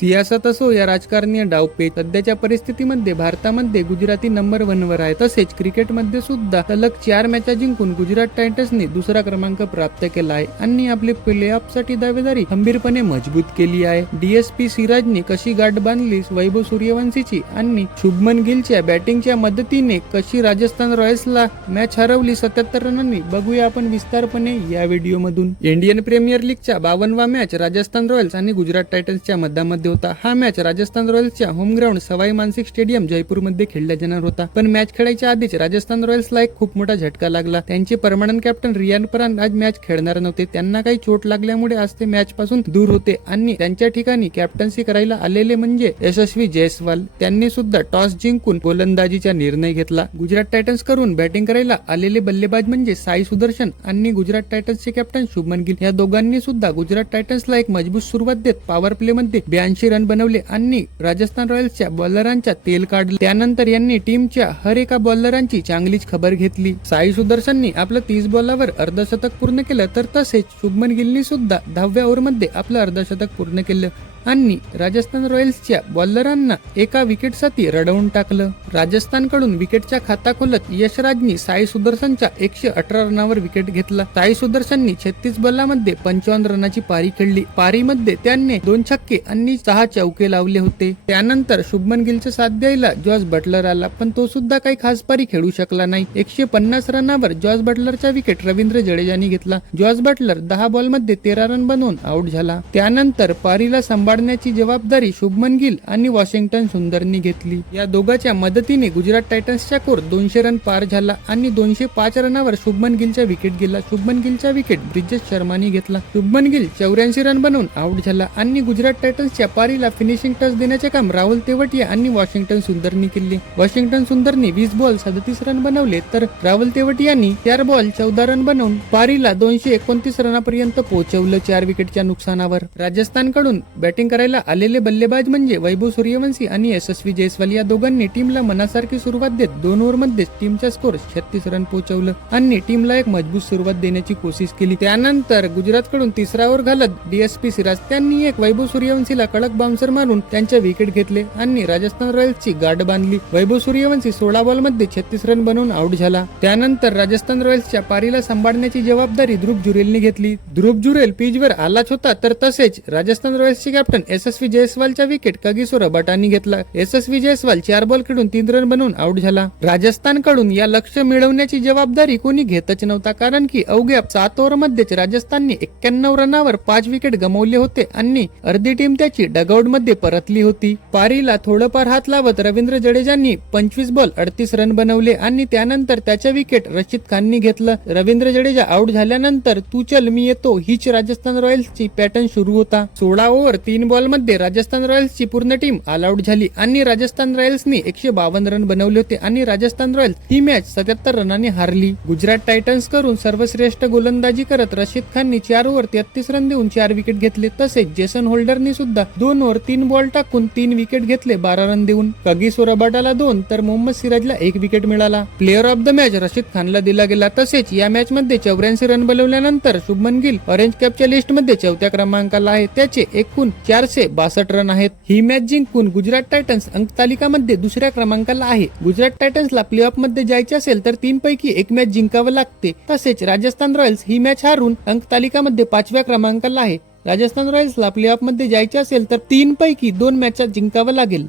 सियासत असो या राजकारणीय डावपेच, सध्याच्या परिस्थितीमध्ये भारतामध्ये गुजराती नंबर 1 वर आहे. तसेच क्रिकेटमध्ये सुद्धा सलग 4 मॅचा जिंकून गुजरात टायटन्सने दुसरा क्रमांक प्राप्त केला आहे आणि आपली प्ले ऑफसाठी दावेदारी खंबीरपणे मजबूत केली आहे. डीएसपी सिराजने कशी गाठ बांधली वैभव सूर्यवंशीची आणि शुभमन गिलच्या बॅटिंगच्या मदतीने कशी राजस्थान रॉयल्सला मॅच हरवली 77 रनांनी, बघूया आपण विस्तारपणे या व्हिडिओमधून. इंडियन प्रीमियर लीगचा 52वा मॅच राजस्थान रॉयल्स आणि गुजरात टायटन्सच्या मध्यामध्ये होता. हा मॅच राजस्थान रॉयल्सच्या home ground Sawai Mansingh stadium जयपूरमध्ये खेळला जाणार होता. पण मॅच खेळायच्या आधीच राजस्थान रॉयल्सला एक खूप मोठा झटका लागला. त्यांचे परमनंट कॅप्टन रियान पराग आज मॅच खेळणार नव्हते. त्यांना काही चोट लागल्यामुळे आज ते मॅच पासून दूर होते आणि त्यांच्या ठिकाणी कॅप्टन्सी करायला आलेले म्हणजे यशस्वी जयस्वाल. त्यांनी सुद्धा टॉस जिंकून गोलंदाजीचा निर्णय घेतला. गुजरात टायटन्स करून बॅटिंग करायला आलेले बल्लेबाज म्हणजे साई सुदर्शन आणि गुजरात टायटन्सचे कॅप्टन शुभमन गिल. या दोघांनी सुद्धा गुजरात टायटन्सला एक मजबूत सुरुवात देत पॉवर प्ले मध्ये 82 रन बनवले आणि राजस्थान रॉयल्सच्या बॉलरांच्या तेल काढले. त्यानंतर यांनी टीमच्या हर एका बॉलरांची चांगलीच खबर घेतली. साई सुदर्शननी आपलं 30 बॉलावर अर्धशतक पूर्ण केलं, तर तसेच शुभमन गिलनी सुद्धा 10व्या ओव्हरमध्ये आपलं अर्धशतक पूर्ण केलं आणि राजस्थान रॉयल्सच्या बॉलरांना एका विकेटसाठी रडवून टाकलं. राजस्थानकडून विकेटच्या खाता खोलत यशराजनी साई सुदर्शनच्या 118 रनावर विकेट घेतला. साई सुदर्शननी 36 बॉलामध्ये 55 रनाची पारी खेळली. पारीमध्ये त्यांनी 2 छक्के आणि 6 चौके लावले होते. त्यानंतर शुभमन गिलचा साथ द्यायला जॉस बटलर आला, पण तो सुद्धा काही खास पारी खेळू शकला नाही. 150 रनावर जॉस बटलरचा विकेट रवींद्र जडेजाने घेतला. जॉस बटलर 10 बॉलमध्ये 13 रन बनवून आउट झाला. त्यानंतर पारीला सांभाळण्याची जबाबदारी शुभमन गिल आणि वॉशिंग्टन सुंदरनी घेतली. या दोघांच्या मदतीने गुजरात टायटन्सचा कोर 200 रन पार झाला आणि 205 रनावर शुभमन गिलचा विकेट गेला. शुभमन गिलचा विकेट ब्रिजेश शर्माने घेतला. शुभमन गिल 84 रन बनवून आउट झाला आणि गुजरात टायटन्सच्या पारीला फिनिशिंग टच देण्याचे काम राहुल तेवटिया आणि वॉशिंग्टन सुंदरनी केले. वॉशिंग्टन सुंदरनी 20 बॉल 37 रन बनवले, तर राहुल तेवटियानी 4 बॉल 14 रन बनवून पारीला 229 रनापर्यंत पोहोचवलं 4 विकेटच्या नुकसानावर. राजस्थानकडून बॅटिंग करायला आलेले बल्लेबाज म्हणजे वैभव सूर्यवंशी आणि यशस्वी जयस्वाल. या दोघांनी टीमला मनासारखी सुरुवात देत 2 ओव्हरमध्ये टीमचा स्कोर 36 रन पोहोचवलं आणि टीमला एक मजबूत सुरुवात देण्याची कोशिश केली. त्यानंतर गुजरातकडून तिसरा ओव्हर घालत डीएसपी सिराज त्यांनी एक वैभव सूर्यवंशीला कडक बाउन्सर मारून त्यांच्या विकेट घेतले आणि राजस्थान रॉयल्सची गाठ बांधली. वैभव सूर्यवंशी 16 बॉलमध्ये 36 रन बनवून आउट झाला. त्यानंतर राजस्थान रॉयल्सच्या पारीला सांभाळण्याची जबाबदारी ध्रुव जुरेलने घेतली. ध्रुव जुरेल पिचवर आलाच होता, तर तसेच राजस्थान रॉयल्सचे कॅप्टन यशस्वी जयस्वालचा विकेट कगिसो रबाटाने घेतला. यशस्वी जयस्वाल 4 बॉल खेळून 3 रन बनवून आउट झाला. राजस्थानकडून या लक्ष्य मिळवण्याची जबाबदारी कोणी घेतच नव्हता, कारण की अवघ्या 7 ओव्हरमध्येच राजस्थानने 91 रनावर 5 विकेट गमावले होते आणि अर्धी टीम त्याची डगआउट मध्ये परतली होती. पारीला थोडंफार हात लावत रवींद्र जडेजांनी 25 बॉल 38 रन बनवले आणि त्यानंतर त्याच्या विकेट रशीद खाननी घेतलं. रवींद्र जडेजा आउट झाल्यानंतर तू चल मी येतो हीच राजस्थान रॉयल्सची पॅटर्न सुरू होता. 16 ओव्हर 3 बॉल मध्ये राजस्थान रॉयल्सची पूर्ण टीम ऑल आउट झाली आणि राजस्थान रॉयल्सनी 152 रन बनवले होते आणि राजस्थान रॉयल्स ही मॅच 77 रनांनी हारली. गुजरात टायटन्स करून सर्वश्रेष्ठ गोलंदाजी करत रशीद खाननी 4 ओव्हर 33 रन देऊन 4 विकेट घेतले. तसेच जेसन होल्डरनी सुद्धा 2 ओव्हर 3 बॉल टाकून 3 विकेट घेतले 12 रन देऊन. कगिसो रबाटाला 2 तर मोहम्मद सिराजला 1 विकेट मिळाला. Player of the match Rashid खानला दिला गेला. तसेच या मॅच मध्ये 84 रन बनवल्यानंतर Shubman Gill orange captcha list मध्ये 4थ्या क्रमांकाला आहे. त्याचे एकूण 462 रन आहेत. ही मॅच जिंकून गुजरात टायटन्स अंक तालिकामध्ये 2ऱ्या क्रमांकाला आहे. गुजरात टायटन्सला प्ले ऑफ मध्ये जायचे असेल तर 3 पैकी 1 मॅच जिंकावं लागते. तसेच राजस्थान रॉयल्स ही मॅच हारून अंक तालिकामध्ये 5व्या क्रमांकाला आहे. राजस्थान रॉयल्सला प्ले ऑफ मध्ये जायचे असेल तर 3 पैकी 2 मॅच जिंकावं लागेल.